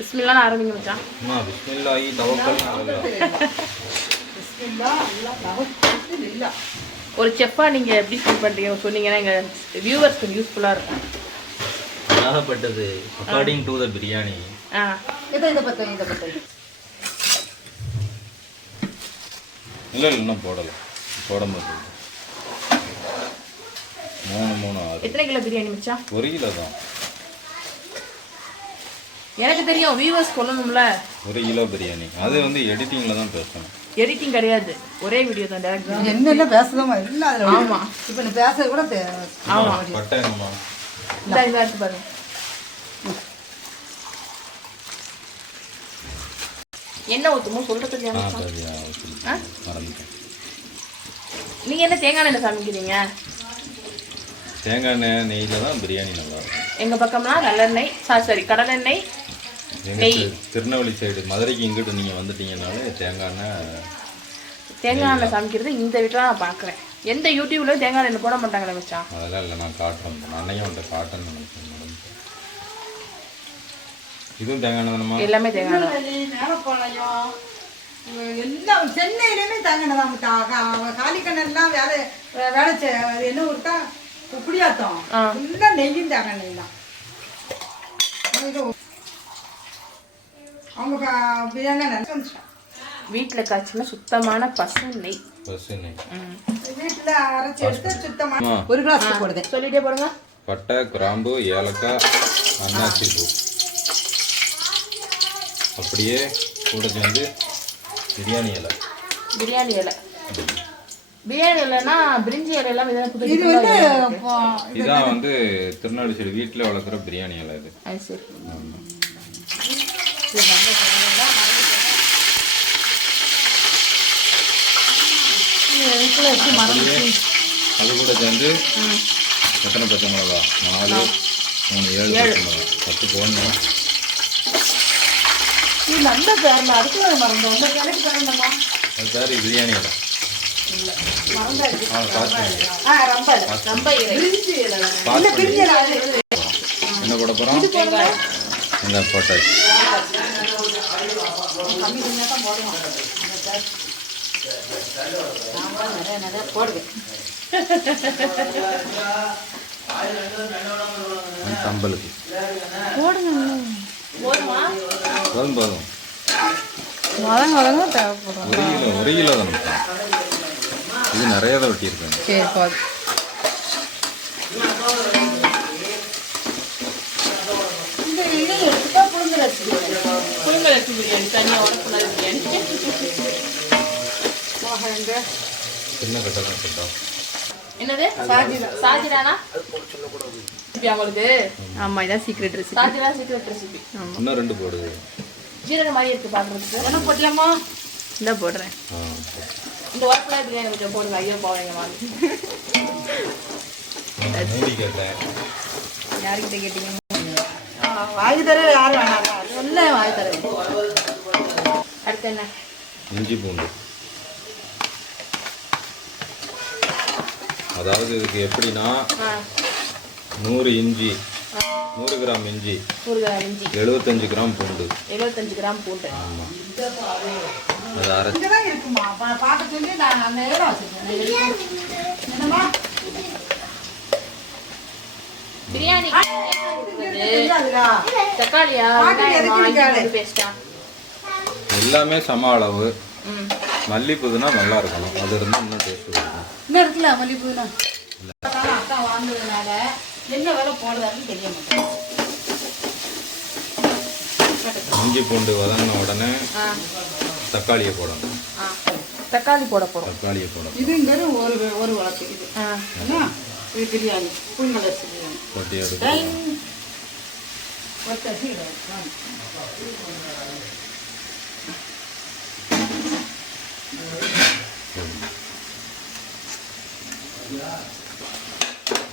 பிஸ்மில்லாஹ்னு ஆரம்பிங்க மச்சான். பிஸ்மில்லாஹி தவக்கல்னா பிஸ்மில்லாஹ். ஒரு செஃப்பா நீங்க எப்படி ஃபீல் பண்றீங்க சொன்னீங்கன்னா எங்க வியூவர்ஸ்க்கு யூஸ்ஃபுல்லா இருக்கும். ஆகப்பட்டது அக்கார்டிங் டு த பிரியாணி. இதை பத்த இல்லை இன்னும் போடலை, போட மாட்டேங்குது. 3 6. எத்தனை கிலோ பிரியாணி மச்சான்? 1 கிலோ தான். எனக்கு தெரியும், வியூவர்ஸ் சொல்லணும்ல. 1 கிலோ பிரியாணி. அது வந்து எடிட்டிங்ல தான் பேசணும். எடிட்டிங் கிடையாது, ஒரே வீடியோ தான். டைரக்ட் என்ன பேசுறோமா இல்ல அதுல. ஆமா, இப்போ நீ பேசுறது கூட ஆமா பட்டேங்கம்மா. இந்த எடுத்து பாருங்க. என்ன ஊத்துமோ சொல்றது தெரியாம. மறந்துட்டேன். நீங்க என்ன தேங்காய் எண்ணெய் சமைக்கிறீங்க? தேங்காய் நெய்யில தான் பிரியாணி நல்லா இருக்கும். எங்க பக்கம்லாம் நல்லெண்ணெய், சாரி கடலெண்ணெய், நெய். திருநெல்வேலி சைடு மதுரைக்கு இங்கிட்டு நீங்க வந்துட்டீங்கனாலே தேங்காய் எண்ணெய் சமைக்கிறது இந்த வீட்டில் நான் பார்க்குறேன். எந்த யூடியூப்லயும் தேங்காய் எண்ணெய் போட மாட்டாங்களே மச்சான். அதெல்லாம் இல்லை, நான் காட்டுறேன். அன்னையும் உன்ட்ட காட்டுன்னு நினைக்கிறேன். இதுவும் தேங்காய் எண்ணெய் தானம்மா? எல்லாமே தேங்காய் எண்ணெய். எல்லாம் சென்னையிலுமே தேங்காய் தான். காலிக்கண்ணெல்லாம் வேலை என்ன ஊருக்கா குடியாத்தம் எல்லாம் நெய்யும் தேங்காய் நெய் தான். அவங்க பிரியாணி வீட்டில் காய்ச்சினா சுத்தமான பசு நெய். வீட்டில் அரைச்சி எடுத்து சுத்தமான 1 கிளாஸ் போடுது. சொல்லிட்டே போடுங்க. பட்டை, கிராம்பு, ஏலக்காய், அன்னாசி பூ அப்படியே கூட சேர்ந்து பிரியாணி இலை. பிரியாணி இலை, பிரியாணி இலைன்னா பிரிஞ்சி இலையெல்லாம் இது வந்து இதான் வந்து திருநெல்வேலி சைடு வீட்டில் வளர்க்குற பிரியாணி இலை இது. சரி. அது கூட சேர்ந்து எத்தனை பச்சை மிளகா? 4 3 7 பச்சை மிளகா 10 போடணும். நல்ல பேர் அடுத்து மறந்தோம். அந்த கணக்கு பண்ணணுமா? அது பேர் பிரியாணி இலை. என்ன போட போகிறோம்? இந்த போட்டாச்சு. கம்பலுக்கு போதும் போதும். 1 கிலோ தானே. இது நிறைய தான் வெட்டியிருக்காங்க. புழுங்கலரிசி பிரியாணி தனியாக உடம்புல பிரியாணி. சின்ன கட்டை தான் போட்டோம். என்னது சாஜிரானா உங்களுக்கு? ஆமா, இதான் சீக்ரெட் ரெசிபி. சாஜிரா சீக்ரெட் ரெசிபி. இன்னும் 2 போடுது. ஜீரக மாதிரி இருக்கு பார்க்குறதுக்கு. என்ன போடலாமா? இந்த போடுறேன். இந்த வாரத்தில் பிரியாணி கொஞ்சம் போடுங்க. ஐயோ போவீங்க வாங்க. மூடி கேட்டேன். யார்கிட்ட கேட்டீங்க? வாங்கி தர யாரும் வேணாம். சொல்ல வாங்கி தரேன். அடுத்து என்ன? இஞ்சி பூண்டு. அதாவது இதுக்கு எப்படின்னா 100 இஞ்சி, 100 கிராம் இஞ்சி, 75 கிராம் பூண்டு. 75 கிராம் பூண்டு. ஆமாம், அது அரைச்சி இருக்குமா பார்க்க சொல்லி நான் அந்த இடம் வச்சுருக்கேன். என்னம்மா பிரியாணி தக்காளியா பேஸ்டா எல்லாமே சம அளவு. மல்லிப்புதுனா நல்லா இருக்கணும். அது இருந்தால் இன்னும் டேஸ்ட் இருக்கும். இன்னும் இருக்குல்ல மல்லிப்பூனா? அக்கா வாங்குறதுனால என்ன வேலை போடுறதுன்னு தெரிய மாட்டேன். இஞ்சி பூண்டு வதங்கின உடனே தக்காளியை போடணும். தக்காளி போட போகிறோம். தக்காளியை போடணும். இதுங்கிறது ஒரு வளர்த்து இது இது பிரியாணி புழுங்கலரிசி பிரியாணி கொட்டி எடுத்து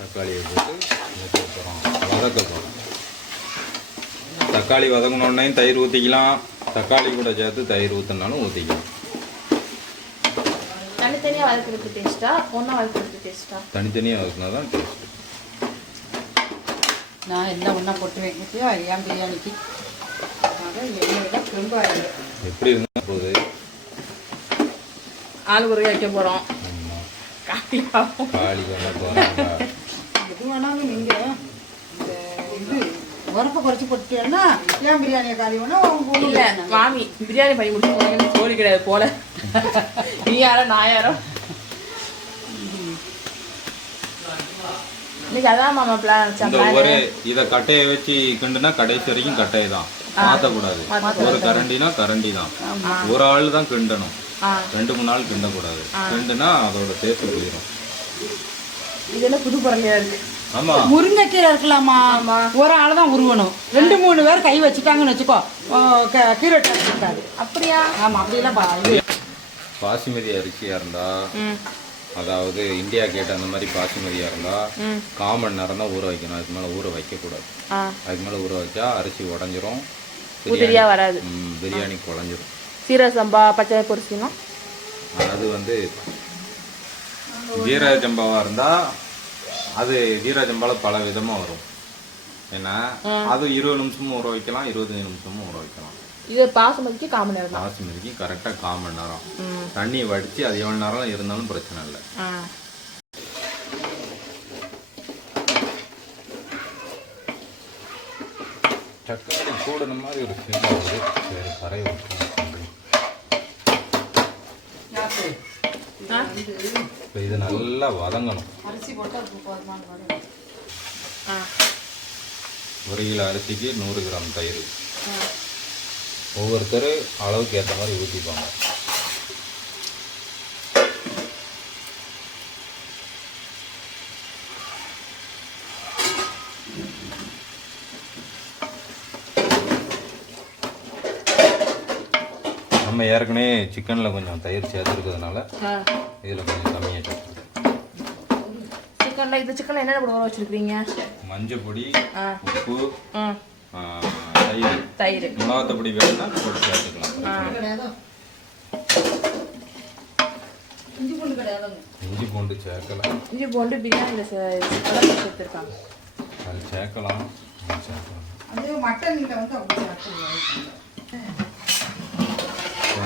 தக்காளியை போட்டு வதக்க போகிறோம். தக்காளி வதங்கினோடனே தயிர் ஊற்றிக்கலாம். தக்காளி கூட சேர்த்து தயிர் ஊற்றினாலும் ஊற்றிக்கலாம். தனித்தனியாக வதக்கிறது டேஸ்ட்டா ஒன்றா வதக்கிறது டேஸ்ட்டா? தனித்தனியாக வதக்கினா தான் டேஸ்ட். நான் எல்லாம் ஒன்றா போட்டு வைக்கிட்டு என் பிரியாணிக்கு ரொம்ப எப்படி இருந்தா போகுது ஆள் ஒரு வைக்க போகிறோம். காளி பண்ண போகிறாங்க. எது வேணாலும் நீங்கள் இந்த இது உரப்பை குறைச்சி போட்டுட்டேன்னா ஏன் பிரியாணியை காலி வேணா அவங்க இல்லை மாமி பிரியாணி பண்ணி முடிச்சு சோறு கிடையாது போல. நீ யாரோ நான் யாரோ இன்னைக்கு அதான் மாமா இந்த ஒரு இதை கட்டையை வச்சு கிண்டுனா கடைசி வரைக்கும் கட்டையை தான் மாற்றக்கூடாது. ஒரு கரண்டினா கரண்டி தான். ஒரு ஆள் தான் கிண்டணும். 2-3 நாள் கிண்டக்கூடாது. கிண்டுனா அதோட டேஸ்ட் போயிடும். இதெல்லாம் புது பொருளையா இருக்கு. ஆமா முருங்கைக்கீரை இருக்கலாமா? ஒரு ஆள் தான் உருவணும். 2-3 பேர் கை வச்சுட்டாங்கன்னு வச்சுக்கோ கீரை டேஸ்ட் இருக்காது. அப்படியா? ஆமாம் அப்படிலாம் பாசுமதி அரிசியாக இருந்தால் அதாவது இந்தியா கேட் அந்த மாதிரி பாசுமதியாக இருந்தால் 1/4 மணி நேரம் தான் ஊற வைக்கணும். அதுக்கு மேலே ஊற வைக்கக்கூடாது. அதுக்கு மேலே ஊற வச்சா அரிசி உடஞ்சிரும், உதிரியாக வராது, பிரியாணி குழஞ்சிரும். சீரக சம்பா பச்சை பொரிசினா அது வந்து ஜீரக சம்பாவாக இருந்தால் அது ஜீரக சம்பாவில் பல விதமாக வரும். ஏன்னா அது 20 நிமிஷமும் ஊற வைக்கலாம், 25 நிமிஷமும் ஊற வைக்கலாம். இது பாசுமதிக்கு 1/4 மணி நேரம். பாசுமதிக்கு கரெக்டாக 1/4 மணி நேரம். தண்ணி வடித்து அது எவ்வளோ நேரம் இருந்தாலும் பிரச்சனை இல்லை. தக்காளி கூடுன மாதிரி ஒரு ஃபீல் ஆகுது. சரி கரை இப்போ இது நல்லா வதங்கணும். அரிசி போட்டு 1 கிலோ அரிசிக்கு 100 கிராம் தயிர். ஒவ்வொருத்தர் அளவுக்கு ஏற்ற மாதிரி ஊற்றிப்பாங்க. நம்ம ஏற்கனவே சிக்கனில் கொஞ்சம் தயிர் சேர்த்துருக்கிறதுனால இதில் கொஞ்சம் கம்மியாக சேர்த்துருக்கோம். சிக்கனில் இது சிக்கனில் என்னென்ன போட வச்சுருக்கீங்க? மஞ்சள் பொடி, உப்பு, தயிர், மிளகாத்தப்பொடி வேணும்னா போட்டு சேர்த்துக்கலாம். இஞ்சி பூண்டு சேர்க்கலாம். இஞ்சி பூண்டு பிரியாணியில் சேர்த்துருக்காங்க. அது சேர்க்கலாம்.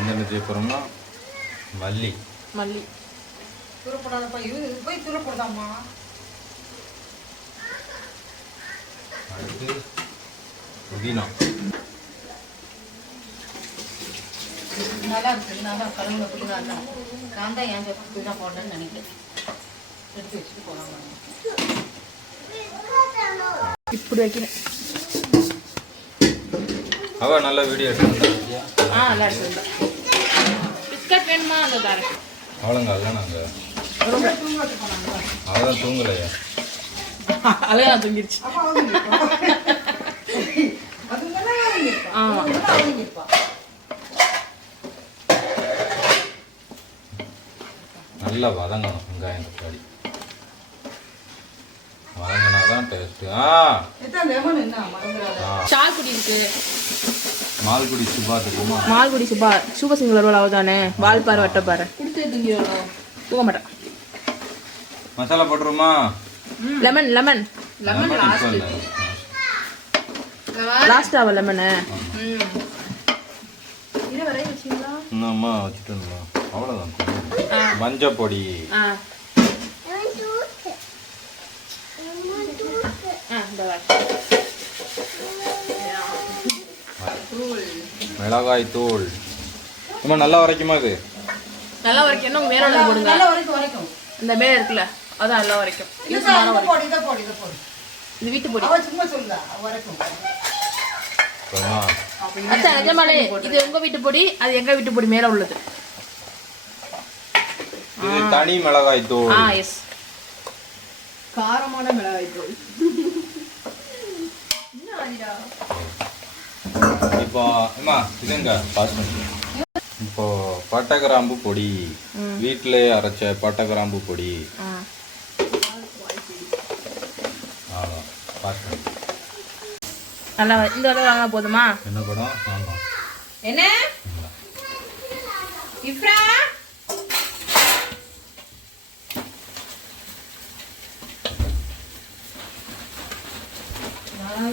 வந்து சேர்க்குறோம்னா மல்லி துருப்படாதப்பா. இது போய் துருப்படாதாம்மா. அடுத்து புதினா. நல்லா இருக்கு. நல்லா கலந்து புதினா தான். நான் தான் ஏன் புதினா போடணும்னு நினைக்கிறேன். எடுத்து வச்சுட்டு போகலாம். இப்படி வைக்கிறேன். அவ நல்ல வீடியோ எடுத்து நல்லா எடுத்து. பிஸ்கட் வேணுமா? அந்த தரேன். அவ்வளோங்க அதுதான் நாங்கள் அவ்வளோதான் தூங்கலையா? அழகா தூங்கிடுச்சு. நல்லா வதங்கணும். வெங்காயம் தக்காளி வதங்கினாதான் டேஸ்ட். சால்குடி இருக்கு. மால்குடி சுபா தெரியுமா? மால்குடி சுபா சூப்பர் சிங்கர் வருவாள் அவதானே? வால்பாரு வட்டப்பாரு தூங்க மாட்டேன். மசாலா போட்டுருமா? லெமன் லெமன் லெமன் லாஸ்ட் ஆவ லெமனு. இது வரை வச்சிங்களா? அம்மா வச்சுட்டோம்ல. அவ்வளோதான். மஞ்சள் பொடி, மிளகாய் தூள். அம்மா நல்லா வரைக்குமா? இது நல்லா வரைக்கும். இன்னும் மேல போடுங்க. நல்லா வரைக்கும். இந்த மேல இருக்குல்ல அதான் நல்லா வரைக்கும். இது வீட்டு பொடி. சும்மா சொல்லுங்க வரைக்கும். அச்சா நிஜமாலே இது உங்க வீட்டு பொடி, அது எங்க வீட்டு பொடி மேல உள்ளது. இது தனி மிளகாய் தூள். எஸ். காரமான மிளகாய் தூள். இப்போ அம்மா இதுங்க பாஸ் பண்ணுங்க. இப்போ பட்டை கிராம்பு பொடி, வீட்டிலே அரைச்ச பட்டை கிராம்பு பொடி. பாஸ் பண்ணுங்க. நல்லா இந்த அளவு வாங்க போதுமா? என்ன படம்? ஆமா. என்ன இப்ரா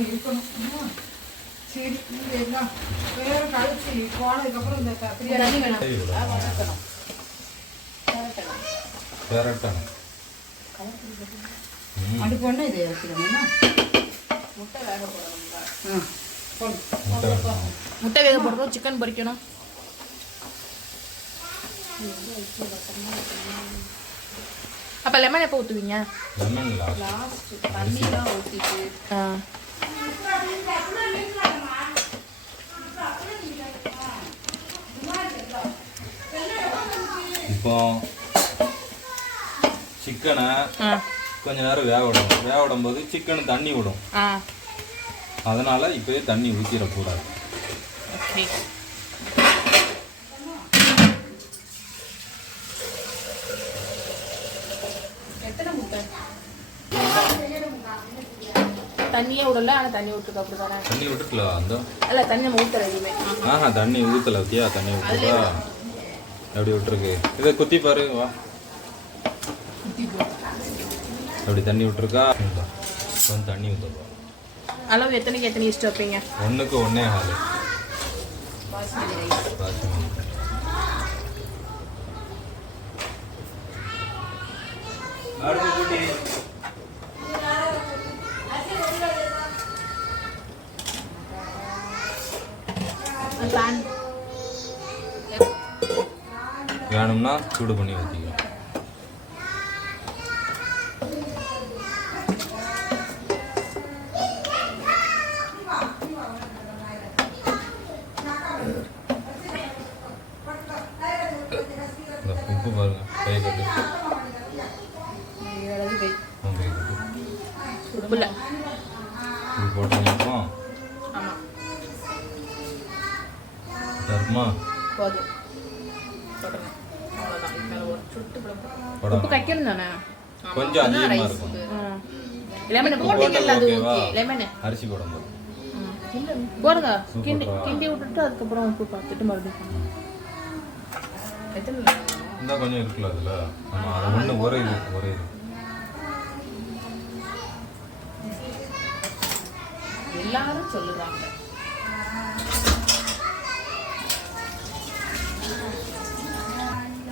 இருக்கணும். சரி எல்லாம் வேற கழிச்சு போனதுக்கப்புறம் இந்த தண்ணி வேணாம் வதக்கணும். அடுப்பு ஒன்று இதை எடுத்துக்கணும்னா முட்டை வேக போடணும். போதும். முட்டை வேக போடணும். சிக்கன் பொரிக்கணும். அப்போ லெமன் எப்போ ஊற்றுவீங்க? லாஸ்ட் தண்ணிலாம் ஊற்றிட்டு இப்போ சிக்கனை கொஞ்ச நேரம் வேக விடும்போது சிக்கன் தண்ணி விடும். அதனால இப்போயே தண்ணி ஊற்றிடக்கூடாது. ஓகே. எத்தனை முட்டை? தண்ணியே விடல. ஆனால் தண்ணி விட்டுருக்க அப்படி தானே? தண்ணி விட்டுட்டல அந்த இல்லை தண்ணி நம்ம ஊற்றல எதுவுமே. தண்ணி ஊற்றல ஓகே. தண்ணி விட்டுருக்கா அப்படி விட்டுருக்கு. இதை குத்தி பாரு வா. அப்படி தண்ணி விட்டுருக்கா. கொஞ்சம் தண்ணி ஊற்றப்பா. அளவு எத்தனைக்கு எத்தனை இஷ்டம் வைப்பீங்க? 1க்கு 1.25 பாஸ்மதி ரைஸ். வேணும்னா சூடு பண்ணி ஊற்றிக்கலாம். உப்பு பாருங்க கை கட்டு. உப்புல இது போட்டோம்னா தர்மா போதும். உப்பு கைக்கணும் தானே? கொஞ்சம் அதிகமாக இருக்கும். லெமன் போட்டீங்கல்ல அது ஓகே. லெமன் அரிசி போடும்போது போடுங்க. கிண்டி விட்டுட்டு அதுக்கப்புறம் உப்பு பார்த்துட்டு மறுபடியும் எத்தனை இந்த கொஞ்சம் இருக்குல்ல அதில். ஆமாம் அது ஒன்று ஒரே இது. எல்லாரும் சொல்லுவாங்க.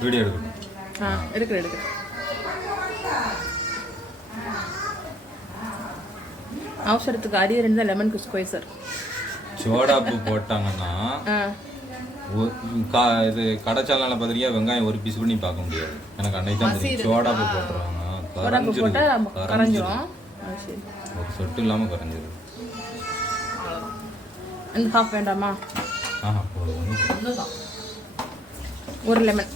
வீடியோ எடுக்கணும். எடுக்கிறேன். அவசரத்துக்கு அரியர் இருந்தால் லெமன் குஸ்கோய் சார். சோடாப்பு போட்டாங்கன்னா இது கடைச்சாலான பத்திரிக்கா வெங்காயம் ஒரு பீஸ் பண்ணி பார்க்க முடியாது. எனக்கு அன்னைக்கு தான் தெரியும். சோடாப்பு போட்டுருவாங்க கரைஞ்சிரும். ஒரு சொட்டு இல்லாமல் கரைஞ்சிரும். இந்த ஹாஃப் வேண்டாமா? ஒரு லெமன்.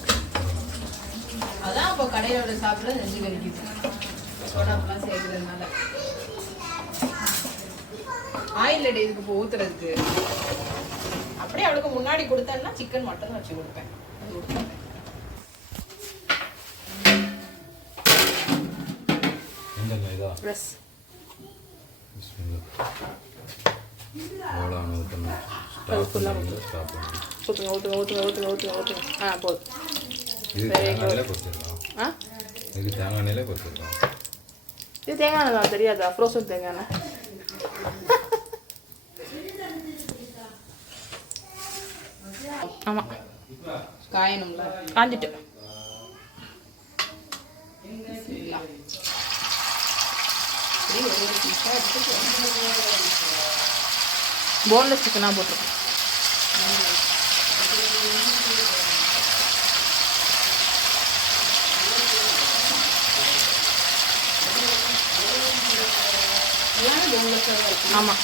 அதான் இப்போ கடையோட சாப்பிட நெஞ்சு கறிக்குது. சோடாப்பெல்லாம் சேர்க்கறதுனால ஆயில் அடி இதுக்கு இப்போ ஊத்துறதுக்கு. அப்படியே அவளுக்கு முன்னாடி கொடுத்தேன்னா சிக்கன் மட்டன் வச்சு கொடுப்பேன். ப்ரெஸ் ஊற்றுங்க. போதும். இது தேங்காய் பொரிச்சிடலாம். இது தேங்காய் எண்ணெயில பொரிச்சிடலாம். இது தேங்காய் எண்ணெய் தான் தெரியாதா? ஃப்ரோசன் தேங்காய் எண்ணெய். ஆமாம் காயணும்ல. காஞ்சிட்டு போன்லெஸ் சிக்கனாக போட்டிருக்கேன். ஆமாம்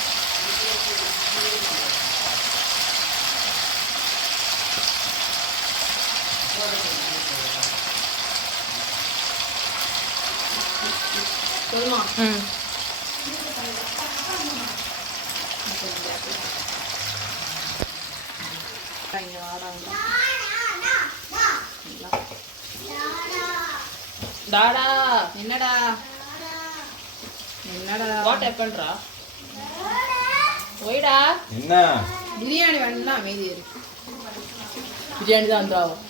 சொல்லுமா. டாடா என்னடா வாட் ஹேப்பன்டா? ஒய்டா என்ன பிரியாணி வேணும்னா அமைதி இருக்கு. பிரியாணி தான் வந்துடும்.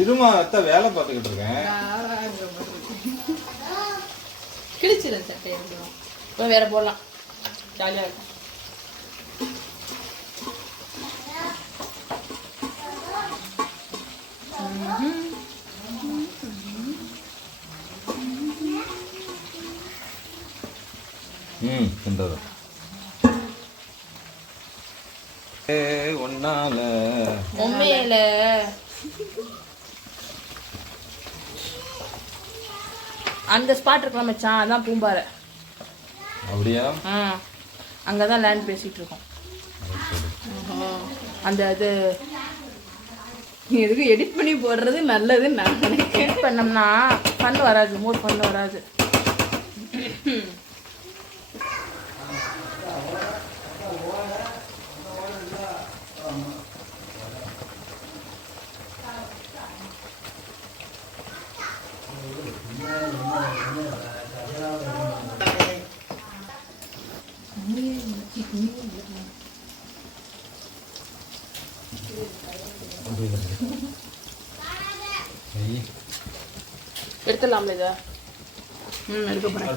இருமா அத்தை வேலை பார்த்துக்கிட்டு இருக்கேன். கிழிச்சிடும் சட்டை. இப்போ வேற போடலாம். ஜாலியாக இருக்கும். கிண்டது ஒன்னால உண்மையில அந்த ஸ்பாட் இருக்கலாம் மச்சான், அதான் பூம்பாறை. அப்படியா? அங்கதான் லேண்ட் பேசிட்டு இருக்கோம். அந்த இது எதுக்கு எடிட் பண்ணி போடுறது நல்லதுன்னு நான் நினைக்கிறேன். எடிட் பண்ணோம்னா ஃபன் வராது, மோர் ஃபன் வராது. எடுத்துடலாம்ல இதை? எடுக்க போகிறேன்.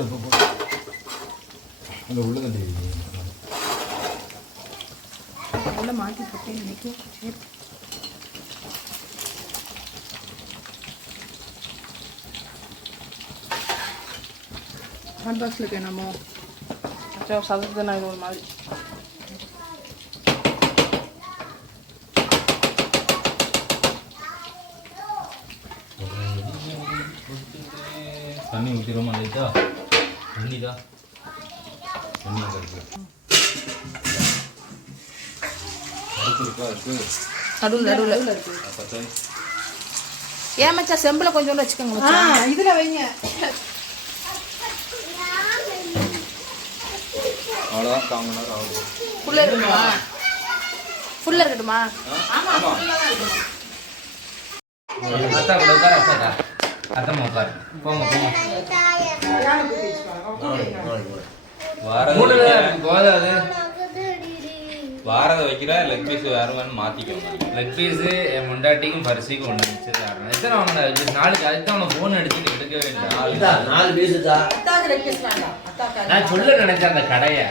உள்ள மாட்டி போட்டேன் இன்னைக்கு. ஹாட் பாக்ஸில் இருக்கேன் நம்ம சதத்தை நான் இது ஒரு மாதிரி தண்ணி ஊற்றிடுவோமா? லைட்டா தண்ணி தான், தண்ணி இருக்கு நடுவில் இருக்கு. ஏன் மச்சான் செம்பில் கொஞ்சோண்டு வச்சுக்கோங்க மச்சான். இதுல வைங்க. அவ்வளோதான், 1/4 மணி நேரம் ஆகுது. ஃபுல்லாக இருக்கட்டுமா? ஃபுல்லாக இருக்கட்டுமா? வாரத வைக்கிற லெக் பீஸ் வேறுவான்னு மாத்திக்கோங்க. லெக் பீஸ் என் முண்டாட்டிக்கும் பரிசுக்கும் ஒன்று வச்சது காரணம். எத்தனை வாங்கினா நாளைக்கு அதுக்கு அவனை ஃபோன் எடுத்துட்டு எடுக்கவே இல்லை. 4 பீஸ் தான். அத்தாக்கு ரெக்வெஸ்ட் வேண்டாம். அத்தாக்கு நான் சொல்ல நினைச்சேன் அந்த கடையை